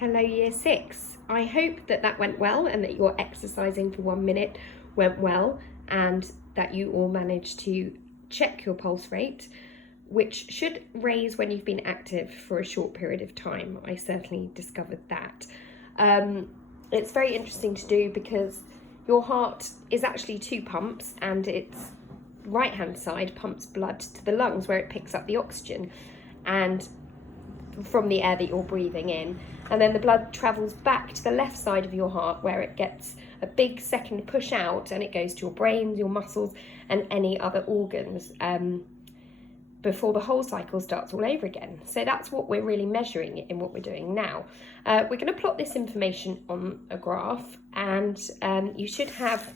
Hello Year 6. I hope that went well and that your exercising for 1 minute went well and that you all managed to check your pulse rate, which should raise when you've been active for a short period of time. I certainly discovered that. It's very interesting to do because your heart is actually 2 pumps, and its right hand side pumps blood to the lungs where it picks up the oxygen and from the air that you're breathing in, and then the blood travels back to the left side of your heart where it gets a big second push out and it goes to your brain, your muscles and any other organs before the whole cycle starts all over again. So that's what we're really measuring in what we're doing now. We're going to plot this information on a graph, and you should have,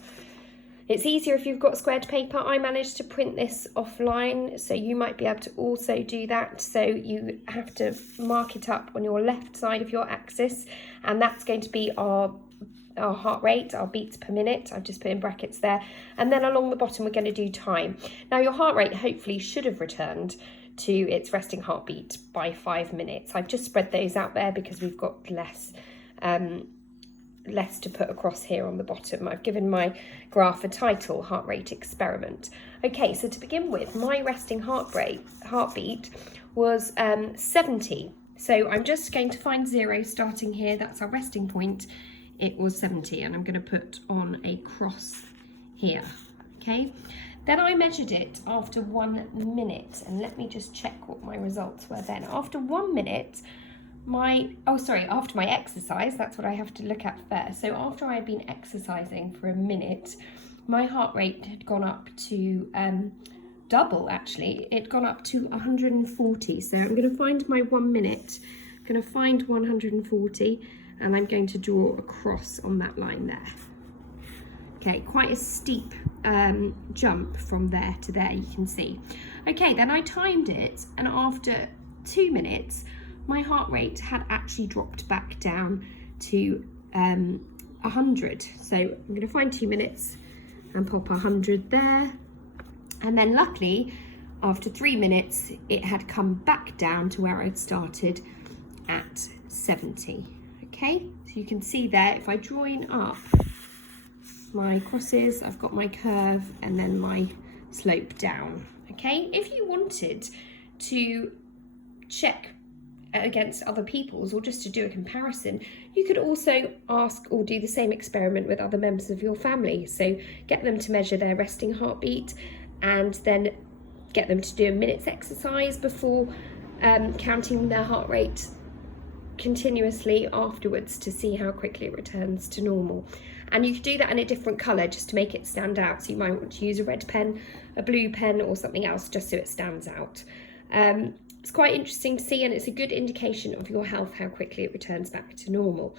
it's easier if you've got squared paper. I managed to print this offline, so you might be able to also do that. So you have to mark it up on your left side of your axis, and that's going to be our heart rate, our beats per minute. I've just put in brackets there. And then along the bottom, we're going to do time. Now your heart rate hopefully should have returned to its resting heartbeat by 5 minutes. I've just spread those out there because we've got less to put across here on the bottom. I've given my graph a title, Heart Rate Experiment. Okay, so to begin with, my resting heartbeat was 70. So I'm just going to find 0 starting here. That's our resting point. It was 70, and I'm going to put on a cross here. Okay, then I measured it after 1 minute, and let me just check what my results were then. After 1 minute, after my exercise, that's what I have to look at first. So after I had been exercising for a minute, my heart rate had gone up to double, actually. It'd gone up to 140. So I'm going to find my 1 minute. I'm going to find 140, and I'm going to draw a cross on that line there. Okay, quite a steep jump from there to there, you can see. Okay, then I timed it, and after 2 minutes, my heart rate had actually dropped back down to 100. So I'm going to find 2 minutes and pop 100 there. And then luckily, after 3 minutes, it had come back down to where I'd started at 70. Okay, so you can see there, if I join up my crosses, I've got my curve and then my slope down. Okay, if you wanted to check against other people's or just to do a comparison, you could also ask or do the same experiment with other members of your family. So get them to measure their resting heartbeat and then get them to do a minute's exercise before counting their heart rate continuously afterwards to see how quickly it returns to normal. And you could do that in a different colour just to make it stand out. So you might want to use a red pen, a blue pen or something else just so it stands out. It's quite interesting to see, and it's a good indication of your health, how quickly it returns back to normal.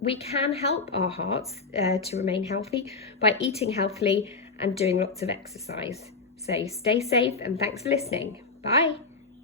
We can help our hearts to remain healthy by eating healthily and doing lots of exercise. So stay safe, and thanks for listening. Bye.